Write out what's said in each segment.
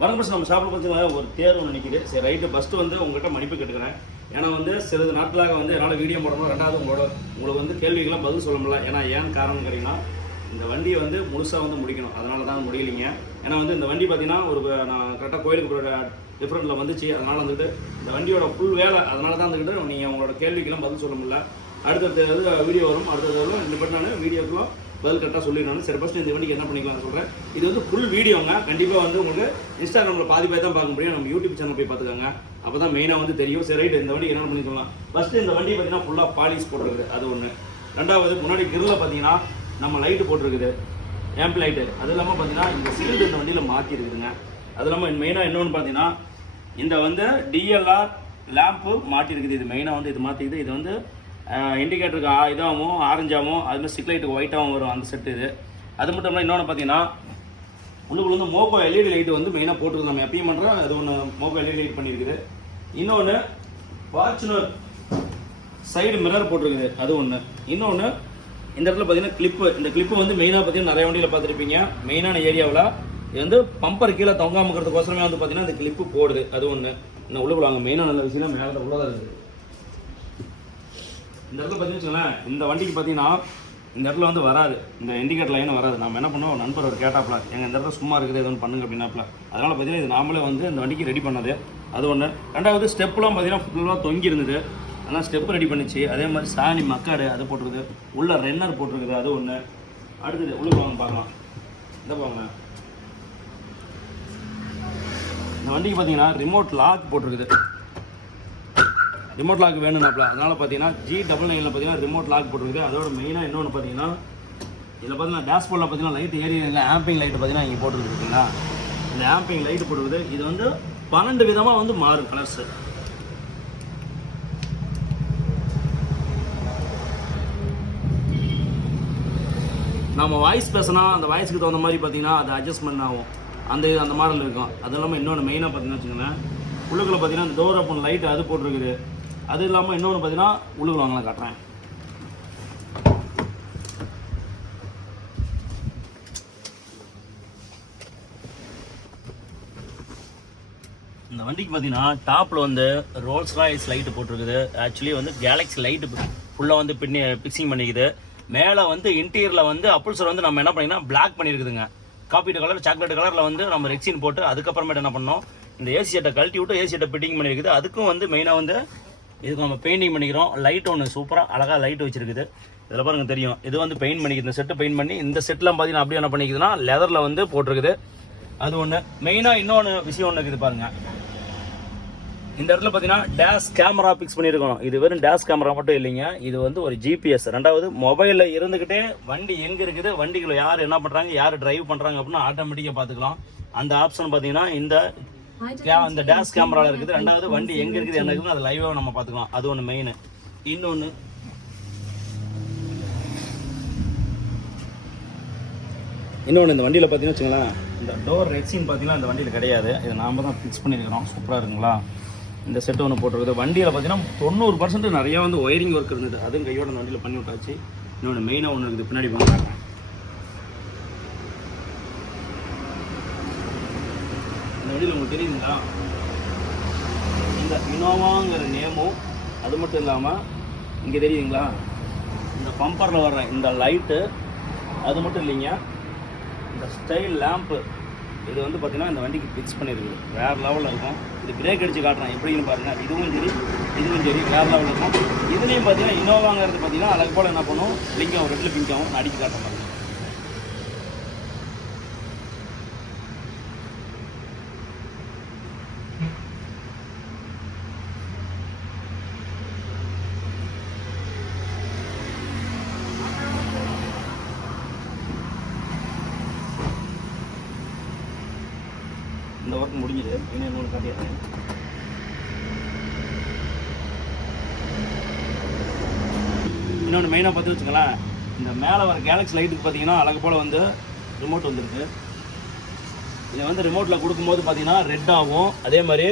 வணக்கம் பஸ் நம்ம ஷாப்பில் பார்த்தீங்கன்னா ஒரு தேர்வு ஒன்று நிற்கிது. சரி ரைட்டு, ஃபஸ்ட்டு வந்து உங்கள்கிட்ட மன்னிப்பு கேட்டுக்கிறேன். ஏன்னா வந்து சிறிது நாட்களாக வந்து என்னால் வீடியோ போடணும், ரெண்டாவது உங்களுக்கு வந்து கேள்விகள்லாம் பதில் சொல்ல முடியல. ஏன்னா ஏன் காரணம் கேட்டிங்கன்னா இந்த வண்டியை வந்து முழுசாக வந்து முடிக்கணும், அதனால தான் முடியலைங்க. ஏன்னா வந்து இந்த வண்டி பார்த்தீங்கன்னா நான் கரெக்டாக கோயிலுக்கு டிஃப்ரெண்ட்டில் வந்துச்சு. அதனால் வந்துட்டு இந்த வண்டியோட ஃபுல் வேலை, அதனால தான் வந்துக்கிட்டு நீங்கள் உங்களோட கேள்விக்கெல்லாம் பதில் சொல்ல முடியல. அடுத்தடுத்து வீடியோ வரும், அடுத்தது இந்த பட் நான் வீடியோக்கெல்லாம் பதில் கரெக்டாக சொல்லிடணும். சரி ஃபஸ்ட்டு இந்த வண்டிக்கு என்ன பண்ணிக்கலாம் சொல்கிறேன். இது வந்து ஃபுல் வீடியோங்க. கண்டிப்பாக வந்து உங்களுக்கு இன்ஸ்டாகிராமில் பாதி தான் பார்க்க முடியும். நம்ம யூடியூப் சேனல் போய் பார்த்துக்கோங்க, அப்போ தான் மெயினாக வந்து தெரியும். சரி ரைட்டு, இந்த வண்டிக்கு என்ன பண்ணிக்கலாம். ஃபஸ்ட்டு இந்த வண்டி பார்த்தீங்கன்னா ஃபுல்லாக பாலிஷ் போட்டிருக்குது, அது ஒன்று. ரெண்டாவது முன்னாடி கிரில்ல பார்த்தீங்கன்னா நம்ம லைட்டு போட்டிருக்குது, ஆம்ப் லைட்டு. அது இல்லாமல் பார்த்தீங்கன்னா இந்த சிலிண்டர் இந்த வண்டியில் மாற்றிருக்குதுங்க. அது இல்லாமல் மெயினாக இன்னொன்று பார்த்தீங்கன்னா இந்த வந்து டிஎல்ஆர் லேம்ப்பு மாட்டிருக்குது. இது மெயினாக வந்து இது மாற்றிக்குது. இது வந்து இண்டிகேட்டருக்கு இதாகவும் ஆரஞ்சாகவும் அதுமாதிரி ஸ்டிக் லைட்டுக்கு ஒயிட்டாகவும் வரும் அந்த செட்டு இது. அது மட்டும் இல்லாமல் இன்னொன்று பார்த்தீங்கன்னா உள்ளுக்குள்ள வந்து மோக்கோ எல்இடி லைட்டு வந்து மெயினாக போட்டுருக்கு. நம்ம எப்பயும் பண்ணுறோம், அது ஒன்று மோக்கோ எல்இடி லைட் பண்ணியிருக்குது. இன்னொன்று ஃபார்ச்சுனர் சைடு மிரர் போட்டிருக்குது, அது ஒன்று. இன்னொன்று இந்த இடத்துல பார்த்தீங்கன்னா கிளிப்பு. இந்த கிளிப்பு வந்து மெயினாக பார்த்தீங்கன்னா நிறைய வண்டியில் பார்த்துருப்பீங்க. மெயினான ஏரியாவில் இது வந்து பம்பர் கீழே தொங்காமக்கிறதுக்கோசரமே வந்து பார்த்தீங்கன்னா இந்த கிளிப்பு போடுது, அது ஒன்று. இன்னும் உள்ளுக்குள்ளாங்க மெயினாக நல்ல விஷயம் மேலே உள்ளதாக இருக்குது. இந்த இடத்துல பார்த்தீங்கன்னா இந்த வண்டிக்கு பார்த்தீங்கன்னா இந்த இடத்துல வந்து வராது, இந்த இண்டிகேட்டர் லைனும் வராது. நம்ம என்ன பண்ணுவோம், நண்பர் ஒரு கேட்டாப்ல எங்கள் இந்த இடத்துல சும்மா இருக்குது எதுவும் பண்ணுங்க அப்படின்னாப்ல. அதனால் பார்த்தீங்கன்னா இது நாமளே வந்து இந்த வண்டிக்கு ரெடி பண்ணது, அது ஒன்று. ரெண்டாவது ஸ்டெப்லாம் பார்த்தீங்கன்னா ஃபுல்லாக தொங்கி இருந்தது, அதனால் ஸ்டெப்பு ரெடி பண்ணிச்சு. அதே மாதிரி சாணி மக்காடு அது போட்டிருக்குது, உள்ள ரென்னர் போட்டிருக்குது, அது ஒன்று. அடுத்தது உள்ள வாங்க பார்க்கலாம். இந்த போங்க, இந்த வண்டிக்கு பார்த்தீங்கன்னா ரிமோட் லாக் போட்டிருக்குது. ரிமோட் லாக் வேணும்னாப்ல, அதனால் பார்த்தீங்கன்னா G99 பார்த்தீங்கன்னா ரிமோட் லாக் போட்டிருக்குது. அதோட மெயினாக இன்னொன்று பார்த்தீங்கன்னா இதில் பார்த்தீங்கன்னா டேஷ்போர்டில் பார்த்தீங்கன்னா லைட் ஏரியா ஆம்பிங் லைட்டு பார்த்தீங்கன்னா இங்கே போட்டுருக்குதுங்களா. இந்த ஆம்பிங் லைட்டு போட்டுருக்குது. இது வந்து 12 விதமாக வந்து மாறும் கலர்ஸு. நம்ம வாய்ஸ் பேசினா அந்த வாய்ஸுக்கு தகுந்த மாதிரி பார்த்தீங்கன்னா அது அட்ஜஸ்ட்மெண்ட் ஆகும், அந்த மாடல் இருக்கும். அது இல்லாமல் இன்னொன்று மெயினாக பார்த்தீங்கன்னா வச்சுக்கோங்களேன், உள்ளுக்குள்ள பார்த்தீங்கன்னா இந்த டோர் ஓப்பன் லைட்டு அது போட்டிருக்குது. அது இல்லாமல் இன்னொன்று பார்த்தீங்கன்னா உள்ளுக்குள்ள வாங்கலாம் காட்டுறேன். இந்த வண்டிக்கு பார்த்தீங்கன்னா டாப்பில் வந்து ரோல்ஸ் ராய்ஸ் லைட்டு போட்டிருக்குது. ஆக்சுவலி வந்து கேலக்ஸி லைட்டு ஃபுல்லாக வந்து பிக்சிங் பண்ணிக்குது. மேலே வந்து இன்டீரியரில் வந்து அப்புல்சர் வந்து நம்ம என்ன பண்ணிங்கன்னா பிளாக் பண்ணியிருக்குதுங்க. காப்பி கலர் சாக்லேட் கலரில் வந்து நம்ம ரெக்ஸின் போட்டு அதுக்கப்புறமேட்டு என்ன பண்ணோம், இந்த ஏசி செட்டை கழட்டி விட்டு ஏசி செட்டை ஃபிட்டிங் பண்ணியிருக்குது. அதுக்கும் வந்து மெயினாக வந்து இதுக்கு நம்ம பெயிண்டிங் பண்ணிக்கிறோம். லைட் ஒன்று சூப்பராக அழகாக லைட் வச்சிருக்குது. இதில் பாருங்க தெரியும், இது வந்து பெயிண்ட் பண்ணிக்குது. இந்த செட்டு பெயிண்ட் பண்ணி இந்த செட்லாம் பார்த்தீங்கன்னா அப்படியே என்ன பண்ணிக்குதுன்னா லெதரில் வந்து போட்டிருக்குது, அது ஒன்று. மெயினாக இன்னொன்று விஷயம் ஒன்று இருக்குது பாருங்க, இந்த இடத்துல பார்த்தீங்கன்னா டேஷ் கேமரா ஃபிக்ஸ் பண்ணியிருக்கோம். இது வெறும் டேஷ் கேமரா மட்டும் இல்லைங்க, இது வந்து ஒரு ஜிபிஎஸ். ரெண்டாவது மொபைலில் இருந்துக்கிட்டே வண்டி எங்கே இருக்குது, வண்டிகளை யார் என்ன பண்ணுறாங்க, யார் டிரைவ் பண்ணுறாங்க அப்படின்னு ஆட்டோமேட்டிக்காக பார்த்துக்கலாம். அந்த ஆப்ஷன் பார்த்தீங்கன்னா இந்த டேஷ் கேமராவில் இருக்குது. ரெண்டாவது வண்டி எங்கே இருக்குது என்ன இருக்குது அது லைவாக நம்ம பார்த்துக்கலாம், அது ஒன்று மெயின். இன்னொன்று இந்த வண்டியில் பார்த்தீங்கன்னா வச்சுங்களேன், இந்த டோர் ரெக்ஸின் பார்த்தீங்கன்னா இந்த வண்டியில் கிடையாது, இது நாம் தான் ஃபிக்ஸ் பண்ணியிருக்கிறோம். சூப்பராக இருக்குங்களா. இந்த செட்டு ஒன்று போட்டிருக்குது. வண்டியில் பார்த்தீங்கன்னா 90% நிறையா வந்து ஒயரிங் ஒர்க் இருந்தது, அதுவும் கையோட அந்த வண்டியில் பண்ணி விட்டாச்சு. இன்னொன்று மெயினாக ஒன்று இருக்குது, பின்னாடி பண்ணுறாங்க. இந்த வண்டியில் உங்களுக்கு தெரியுதுங்களா, இந்த இனோவாங்கிற நேமும் அது மட்டும் இல்லாமல் இங்கே தெரியுதுங்களா இந்த பம்பரில் வர்ற இந்த லைட்டு, அது மட்டும் இல்லைங்க இந்த ஸ்டைல் லேம்ப்பு, இது வந்து பார்த்தீங்கன்னா இந்த வண்டிக்கு ஃபிக்ஸ் பண்ணியிருக்குது. வேறு லெவலில் இருக்கும். இது பிரேக் அடித்து காட்டுறேன் எப்படின்னு பாருங்கள். இதுவும் சரி வேறு லெவலில் இருக்கும். இதுலேயும் பார்த்தீங்கன்னா இனோவாங்கிறது பார்த்தீங்கன்னா அதுக்கு போல் என்ன பண்ணும், பிளிங்காகும், ரெட்டில் பிங்காகும். நான் அடித்து காட்டுறேன் பாருங்கள். இந்த ஒர்க் முடிஞ்சுது. இன்னொன்று காட்டிடுறேன். இன்னொன்று மெயினாக பார்த்து வச்சுக்கலாம், இந்த மேலே வர கேலக்ஸி லைட்டுக்கு பார்த்தீங்கன்னா அழகு போல் வந்து ரிமோட் வந்துருக்கு. இதை வந்து ரிமோட்டில் கொடுக்கும்போது பார்த்தீங்கன்னா ரெட் ஆகும். அதே மாதிரி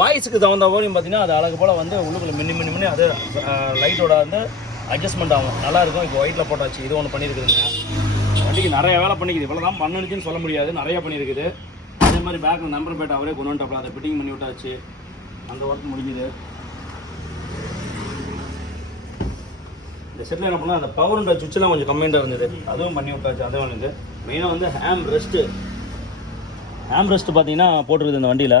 வாய்ஸுக்கு தகுந்த போலையும் பார்த்தீங்கன்னா அது அழகு போல் வந்து உள்ளுக்குள்ள மின்னி அது லைட்டோட வந்து அட்ஜஸ்ட்மெண்ட் ஆகும், நல்லாயிருக்கும். இப்போ ஒயிட்டில் போட்டாச்சு. இது ஒன்று பண்ணியிருக்குதுங்க. வண்டிக்கு நிறைய வேலை பண்ணிக்குது. இவ்வளோ தான் பண்ணுச்சுன்னு சொல்ல முடியாது, நிறையா பண்ணியிருக்குது. அது அதே மாதிரி பேக்கில் நம்பர் பிளேட் அவரே கொண்டு வந்துட்டாப்ல, அதை ஃபிட்டிங் பண்ணி விட்டாச்சு. அந்த ஒர்க் முடிஞ்சுது. இந்த செட்டில் என்ன பண்ணால் அந்த பவர்ன்ற சுவிட்செலாம் கொஞ்சம் கம்மியாக இருந்தது, அதுவும் பண்ணி விட்டாச்சு. அதுவும் வந்து மெயினாக வந்து ஹேம் ரெஸ்ட்டு பார்த்தீங்கன்னா போட்டுருக்குது இந்த வண்டியில்.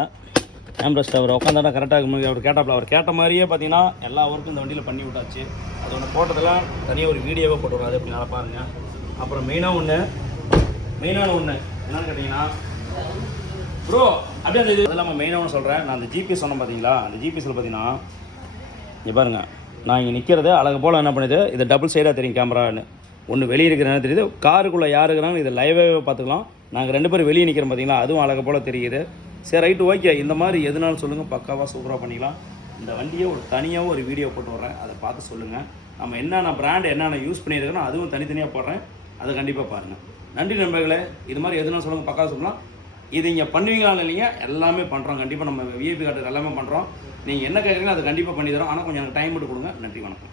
ஹேம் ரெஸ்ட் அவர் உட்காந்தாட்டா கரெக்டாக இருக்கும். அவர் கேட்டாப்ல, அவர் கேட்ட மாதிரியே பார்த்தீங்கன்னா எல்லா ஒர்க்கும் இந்த வண்டியில் பண்ணி விட்டாச்சு. அதோட போட்டதெல்லாம் தனியாக ஒரு வீடியோவே போட்டு விட்றாரு, அப்படி நல்லா பாருங்கள். அப்புறம் மெயினான ஒன்று என்னென்னு கேட்டிங்கன்னா ப்ரோ அப்படியே அந்த இது இல்லாமல் மெயினாக ஒன்று சொல்கிறேன். நான் அந்த ஜிபிஎஸ் சொன்னேன் பார்த்தீங்களா, அந்த ஜிபிஎஸ்சில் பார்த்தீங்கன்னா இங்கே பாருங்கள், நான் இங்கே நிற்கிறது அழகு போல் என்ன பண்ணுது, இது டபுள் சைடாக தெரியும் கேமரான்னு. ஒன்று வெளியே இருக்கிறேன்னு தெரியுது, காருக்குள்ளே யார் இருக்கிறாங்க இதை லைவாகவே பார்த்துக்கலாம். நாங்கள் 2 பேரும் வெளியே நிற்கிறோம் பார்த்தீங்களா, அதுவும் அழகு போல் தெரியுது. சரி ரைட்டு ஓகே, இந்த மாதிரி எதுனாலும் சொல்லுங்கள், பக்காவாக சூப்பராக பண்ணிக்கலாம். இந்த வண்டியை ஒரு தனியாக ஒரு வீடியோ போட்டு வர்றேன், அதை பார்த்து சொல்லுங்கள். நம்ம என்னென்ன பிராண்ட் என்னென்ன யூஸ் பண்ணியிருக்கோம் அதுவும் தனித்தனியாக போடுறேன், அதை கண்டிப்பாக பாருங்கள். நன்றி நண்பர்களே. இது மாதிரி எதுனா சொல்லுங்கள், பக்காவாக சொல்லலாம். இது இங்கே பண்ணுவீங்களான்னு இல்லைங்க, எல்லாமே பண்ணுறோம். கண்டிப்பாக நம்ம விஐபி கார்டு எல்லாமே பண்ணுறோம். நீங்கள் என்ன கேட்குறீங்களோ அதை கண்டிப்பாக பண்ணி தரோம். ஆனால் கொஞ்சம் எனக்கு டைம் மட்டும் கொடுங்க. நன்றி, வணக்கம்.